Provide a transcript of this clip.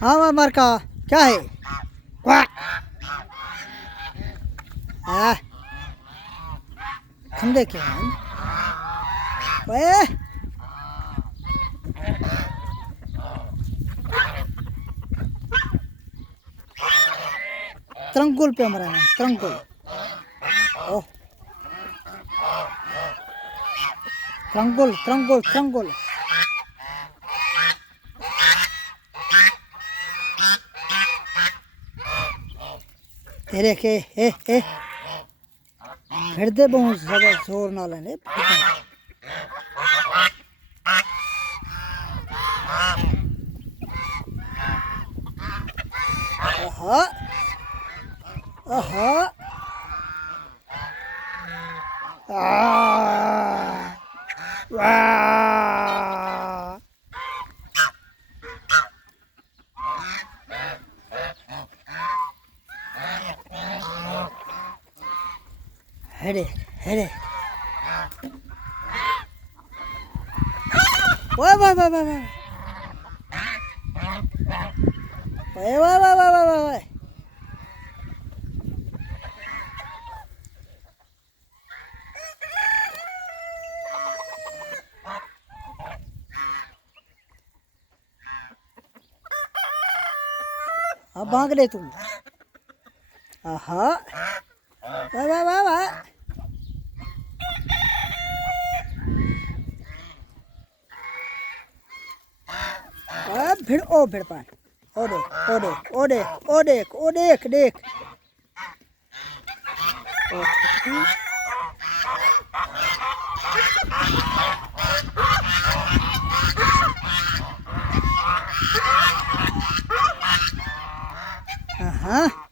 हाँ मरका क्या है? Quack ah không được kìa वे तरंगुल पे हमारा नाम तरंगुल ओह तरंगुल तरंगुल तरंगुल तेरे के ए फिर दे बहुत ज़बर जोर ना लेने आहा आहा वाह headache headache वाह वाह वाह वाह वाह वाह वाह वाह वाह वाह वाह अब भाग ले तुम आहा वाह वाह वाह वाह भिड़ ओ भिड़ पाए ओ देख ओ देख ओ देख ओ देख ओ देख देख हाँ